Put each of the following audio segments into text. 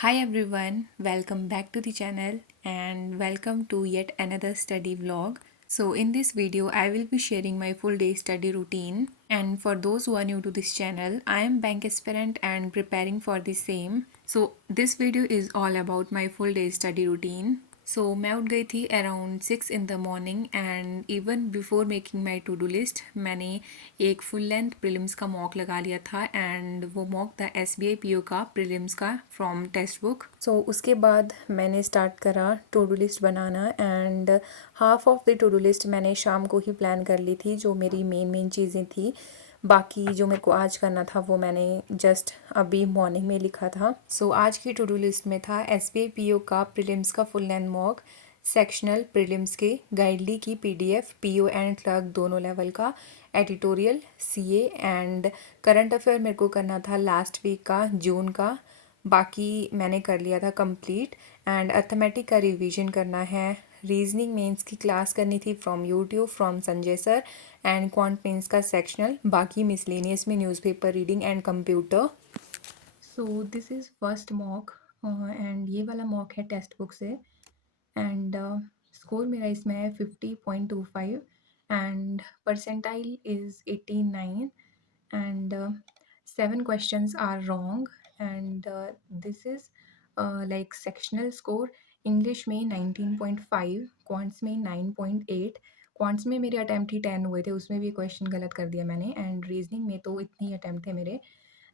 Hi everyone, welcome back to the channel and welcome to yet another study vlog. So in this video I will be sharing my full day study routine, and for those who are new to this channel, I am bank aspirant and preparing for the same. So this video is all about my full day study routine. सो मैं उठ गई थी around 6 in the morning and even before making my to do list मैंने एक full length prelims का mock लगा लिया था, एंड वो मॉक था SBI PO का प्रीलिम्स का फ्रॉम टेक्स्ट बुक. सो उसके बाद मैंने स्टार्ट करा टू डू लिस्ट बनाना, and half of the to do list मैंने शाम को ही प्लान कर ली थी, जो मेरी मेन चीज़ें थी. बाकी जो मेरे को आज करना था वो मैंने जस्ट अभी मॉर्निंग में लिखा था. सो आज की टू डू लिस्ट में था SBI PO का प्रीलिम्स का full length mock, sectional prelims के गाइडली की PDF, PO एंड क्लर्क दोनों लेवल का, editorial, CA and current affair मेरे को करना था लास्ट वीक का जून का. बाकी मैंने कर लिया था कंप्लीट. एंड अर्थमेटिक का रिवीजन करना है. रीजनिंग मेंस की क्लास करनी थी from YouTube from Sanjay sir. And quant mains का सेक्शनल. बाकी मिसलेनियस में newspaper reading and computer. So this is first mock, and ये वाला मॉक है टेक्स्ट बुक से. एंड स्कोर मेरा इसमें है 50.25 and percentile is 89 and 7 questions are wrong. And this is like sectional score. English में 19.5, क्वांट्स में 9.8. क्वांट्स में मेरे अटैम्प्ट ही 10 हुए थे, उसमें भी क्वेश्चन गलत कर दिया मैंने. एंड रीजनिंग में तो इतनी अटैम्प्ट थे मेरे,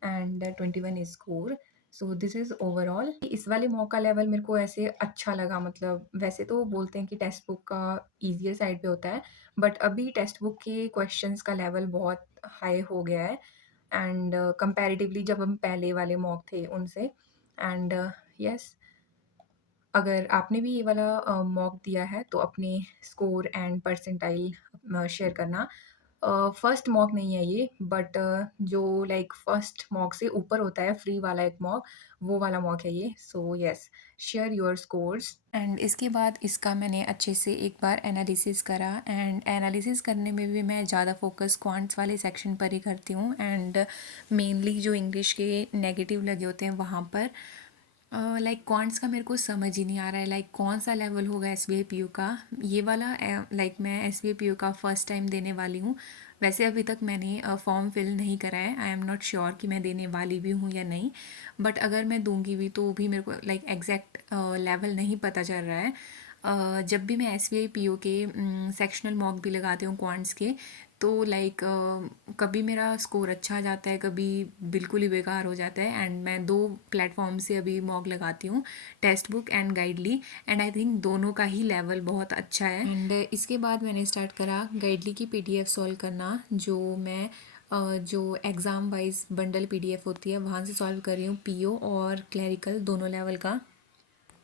and 21 is score. So this is overall. इस वाले मॉक का लेवल मेरे को ऐसे अच्छा लगा. मतलब वैसे तो बोलते हैं कि टेक्स्ट बुक का ईजियर साइड पे होता है, बट अभी टेक्स्ट बुक के क्वेश्चंस का लेवल बहुत हाई हो गया है, एंड कंपैरेटिवली जब हम पहले वाले मॉक थे उनसे. एंड यस, अगर आपने भी ये वाला मॉक दिया है तो अपने स्कोर एंड परसेंटाइल शेयर करना. फर्स्ट मॉक नहीं है ये, बट जो लाइक फर्स्ट मॉक से ऊपर होता है फ्री वाला एक मॉक, वो वाला मॉक है ये. So yes, share your scores. And इसके बाद इसका मैंने अच्छे से एक बार एनालिसिस करा, एंड एनालिसिस करने में भी मैं ज़्यादा फोकस क्वांट्स वाले सेक्शन पर ही करती हूँ, एंड मेनली जो इंग्लिश के नेगेटिव लगे होते हैं वहाँ पर. लाइक क्वांट्स का मेरे को समझ ही नहीं आ रहा है लाइक कौन सा लेवल होगा SBI PO का. ये वाला लाइक मैं SBI PO का फ़र्स्ट टाइम देने वाली हूँ. वैसे अभी तक मैंने फॉर्म फिल नहीं करा है. आई एम नॉट श्योर कि मैं देने वाली भी हूँ या नहीं, बट अगर मैं दूंगी भी तो भी मेरे को लाइक एग्जैक्ट लेवल नहीं पता चल रहा है. जब भी मैं SBI PO के सेक्शनल मॉक भी लगाती हूँ क्वांट्स के, तो लाइक कभी मेरा स्कोर अच्छा आ जाता है, कभी बिल्कुल ही बेकार हो जाता है. एंड मैं 2 प्लेटफॉर्म से अभी मॉक लगाती हूँ, text book and गाइडली, and I think दोनों का ही लेवल बहुत अच्छा है. एंड इसके बाद मैंने स्टार्ट करा गाइडली की PDF सॉल्व करना, जो मैं जो एग्ज़ाम वाइज बंडल PDF होती है वहाँ से सॉल्व कर रही हूँ, PO और क्लैरिकल दोनों लेवल का.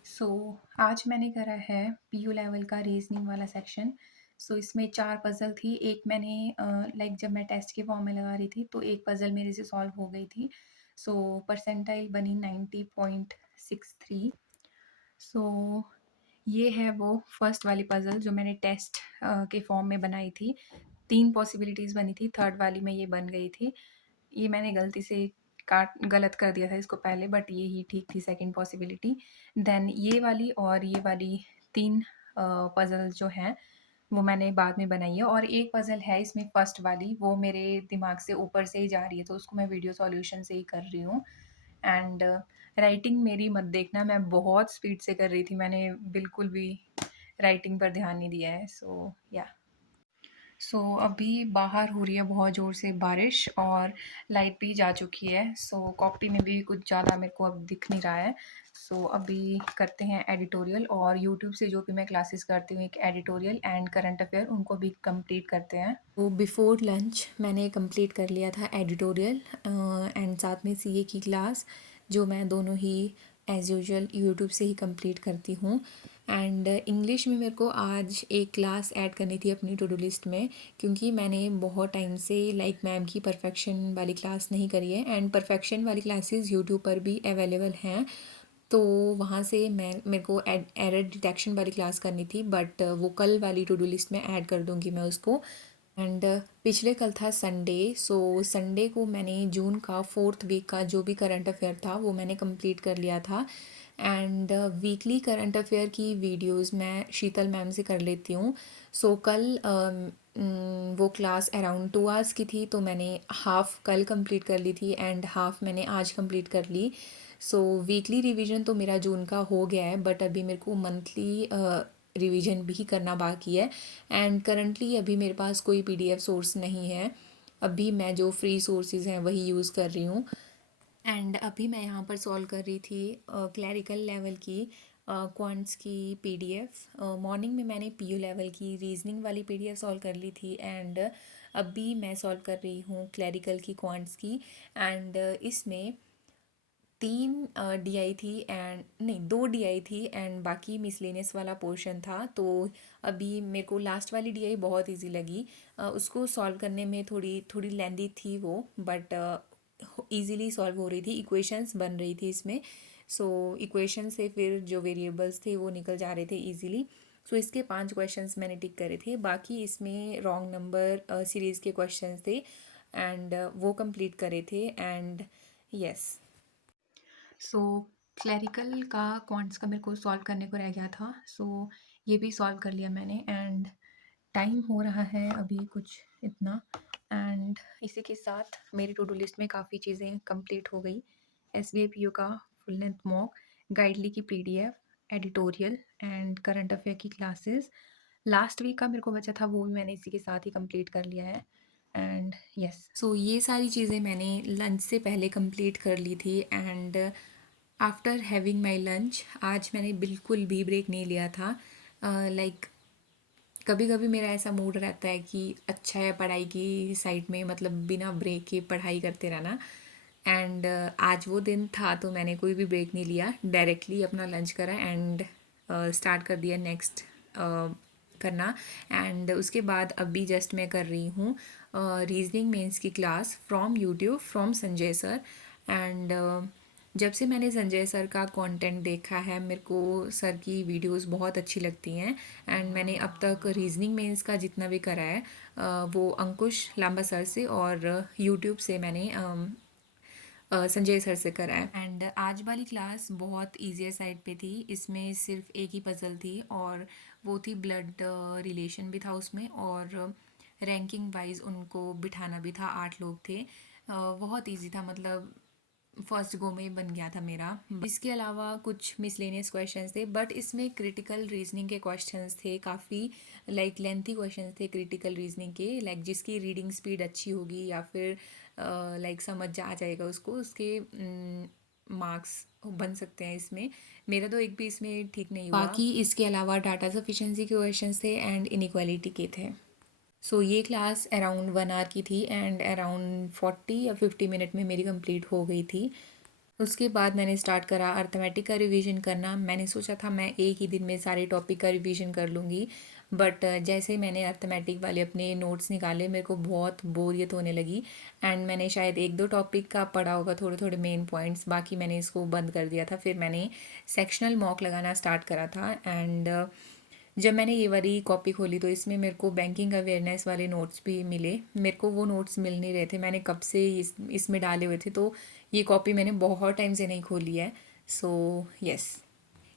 सो आज मैंने करा है PU लेवल का रीजनिंग वाला सेक्शन. सो इसमें 4 पज़ल थी. एक मैंने लाइक जब मैं टेस्ट के फॉर्म में लगा रही थी तो एक पज़ल मेरे से सॉल्व हो गई थी. सो परसेंटाइल बनी 90.63. सो ये है वो फर्स्ट वाली पज़ल जो मैंने टेस्ट के फॉर्म में बनाई थी. 3 पॉसिबिलिटीज़ बनी थी, थर्ड वाली में ये बन गई थी. ये मैंने गलती से काट गलत कर दिया था इसको पहले, बट ये ही ठीक थी सेकंड पॉसिबिलिटी. देन ये वाली और ये वाली 3 पज़ल जो हैं वो मैंने बाद में बनाई है, और एक पज़ल है इसमें फर्स्ट वाली, वो मेरे दिमाग से ऊपर से ही जा रही है, तो उसको मैं वीडियो सॉल्यूशन से ही कर रही हूँ. एंड राइटिंग मेरी मत देखना, मैं बहुत स्पीड से कर रही थी, मैंने बिल्कुल भी राइटिंग पर ध्यान नहीं दिया है. सो या, सो अभी बाहर हो रही है बहुत ज़ोर से बारिश, और लाइट भी जा चुकी है. सो कॉपी में भी कुछ ज़्यादा मेरे को अब दिख नहीं रहा है. सो अभी करते हैं एडिटोरियल, और यूट्यूब से जो भी मैं क्लासेस करती हूँ, एक एडिटोरियल एंड करंट अफेयर, उनको भी कंप्लीट करते हैं. तो बिफोर लंच मैंने कंप्लीट कर लिया था एडिटोरियल एंड साथ में CA की क्लास, जो मैं दोनों ही एज़ यूजुअल यूट्यूब से ही कंप्लीट करती हूँ. एंड इंग्लिश में मेरे को आज एक क्लास ऐड करनी थी अपनी टू डू लिस्ट में, क्योंकि मैंने बहुत टाइम से लाइक मैम की परफेक्शन वाली क्लास नहीं करी है, एंड परफेक्शन वाली क्लासेस यूट्यूब पर भी अवेलेबल हैं. तो वहाँ से मेरे को एरर डिटेक्शन वाली क्लास करनी थी, बट वो कल वाली टू डू लिस्ट में ऐड कर दूँगी मैं उसको. एंड पिछले कल था संडे, सो संडे को मैंने जून का 4th वीक का जो भी करंट अफेयर था वो मैंने कंप्लीट कर लिया था। एंड वीकली करंट अफेयर की वीडियोस मैं शीतल मैम से कर लेती हूँ। सो कल वो क्लास अराउंड 2 आवर्स की थी, तो मैंने हाफ़ कल कंप्लीट कर ली थी एंड हाफ़ मैंने आज कंप्लीट कर ली। सो वीकली रिवीजन तो मेरा जून का हो गया है, बट अभी मेरे को मंथली रिवीजन भी करना बाकी है। एंड करंटली अभी मेरे पास कोई पीडीएफ सोर्स नहीं है, अभी मैं जो फ्री सोर्सेज हैं वही यूज़ कर रही हूँ। एंड अभी मैं यहाँ पर सॉल्व कर रही थी क्लैरिकल लेवल की क्वांट्स की पीडीएफ। मॉर्निंग में मैंने पीयू लेवल की रीजनिंग वाली पीडीएफ सॉल्व कर ली थी एंड अभी मैं सॉल्व कर रही हूँ क्लैरिकल की क्वांट्स की। एंड इसमें 3 डीआई थी एंड नहीं 2 डीआई थी एंड बाकी मिसलेनियस वाला पोर्शन था। तो अभी मेरे को लास्ट वाली डीआई बहुत इजी लगी। उसको सॉल्व करने में थोड़ी थोड़ी लेंदी थी वो, बट इजीली सॉल्व हो रही थी, इक्वेशंस बन रही थी इसमें। सो इक्वेशन से फिर जो वेरिएबल्स थे वो निकल जा रहे थे इजीली। सो इसके 5 क्वेश्चंस मैंने टिक करे थे, बाकी इसमें रॉन्ग नंबर सीरीज़ के क्वेश्चंस थे एंड वो कंप्लीट करे थे। एंड यस, सो क्लैरिकल का क्वांट्स का मेरे को सॉल्व करने को रह गया था, सो ये भी सॉल्व कर लिया मैंने। एंड टाइम हो रहा है अभी कुछ इतना, एंड इसी के साथ मेरी टू डू लिस्ट में काफ़ी चीज़ें कंप्लीट हो गई। SBA PO का फुल लेंथ मॉक, गाइडली की PDF, editorial and current affair की क्लासेस। लास्ट वीक का मेरे को बचा था वो भी मैंने इसी के साथ ही कंप्लीट कर लिया है। एंड यस, सो ये सारी चीज़ें मैंने लंच से पहले कंप्लीट कर ली थी। And after having my lunch आज मैंने बिल्कुल भी ब्रेक नहीं लिया था। लाइक कभी कभी मेरा ऐसा मूड रहता है कि अच्छा है पढ़ाई की साइड में, मतलब बिना ब्रेक के पढ़ाई करते रहना। एंड आज वो दिन था तो मैंने कोई भी ब्रेक नहीं लिया, डायरेक्टली अपना लंच करा एंड स्टार्ट कर दिया नेक्स्ट करना। एंड उसके बाद अभी जस्ट मैं कर रही हूँ रीजनिंग मेंस की class from YouTube from Sanjay sir. And जब से मैंने संजय सर का कंटेंट देखा है मेरे को सर की वीडियोस बहुत अच्छी लगती हैं। एंड मैंने अब तक रीजनिंग मेंस का जितना भी करा है वो अंकुश लांबा सर से और यूट्यूब से मैंने संजय सर से करा है। एंड आज वाली क्लास बहुत ईजियर साइड पे थी, इसमें सिर्फ एक ही पजल थी और वो थी ब्लड रिलेशन भी था उसमें, और रैंकिंग वाइज उनको बिठाना भी था, 8 लोग थे। बहुत इजी था, मतलब फर्स्ट गो में बन गया था मेरा। इसके अलावा कुछ मिसलेनियस क्वेश्चंस थे, बट इसमें क्रिटिकल रीजनिंग के क्वेश्चंस थे काफ़ी, लाइक लेंथी क्वेश्चंस थे क्रिटिकल रीजनिंग के, लाइक जिसकी रीडिंग स्पीड अच्छी होगी या फिर लाइक समझ आ जाएगा उसको, उसके मार्क्स बन सकते हैं इसमें। मेरा तो एक भी इसमें ठीक नहीं हुआ। बाकी इसके अलावा डाटा सफिशेंसी के क्वेश्चंस थे एंड इनइक्वालिटी के थे। सो ये क्लास अराउंड 1 आवर की थी एंड अराउंड 40 या 50 मिनट में मेरी कंप्लीट हो गई थी। उसके बाद मैंने स्टार्ट करा अर्थमेटिक का रिवीजन करना। मैंने सोचा था मैं एक ही दिन में सारे टॉपिक का रिवीजन कर लूँगी, बट जैसे मैंने अर्थमेटिक वाले अपने नोट्स निकाले मेरे को बहुत बोरियत होने लगी। एंड मैंने शायद 1-2 टॉपिक का पढ़ा होगा, थोड़े थोड़े मेन पॉइंट्स, बाकी मैंने इसको बंद कर दिया था। फिर मैंने सेक्शनल मॉक लगाना स्टार्ट करा था। एंड जब मैंने ये वाली कॉपी खोली तो इसमें मेरे को बैंकिंग अवेयरनेस वाले नोट्स भी मिले। मेरे को वो नोट्स मिल नहीं रहे थे, मैंने कब से इसमें डाले हुए थे, तो ये कॉपी मैंने बहुत टाइम से नहीं खोली है। सो यस,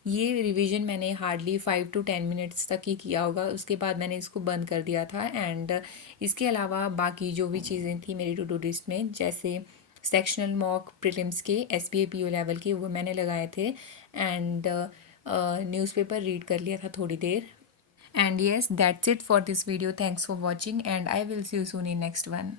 ये रिवीजन मैंने हार्डली 5 to 10 मिनट्स तक ही किया होगा, उसके बाद मैंने इसको बंद कर दिया था। एंड इसके अलावा बाकी जो भी चीज़ें थी मेरी टू डू लिस्ट में, जैसे सेक्शनल मॉक प्रीलिम्स के SBA PO लेवल के, वो मैंने लगाए थे। एंड न्यूज़पेपर रीड कर लिया था थोड़ी देर। And yes, that's it for this video. Thanks for watching and I will see you soon in next one.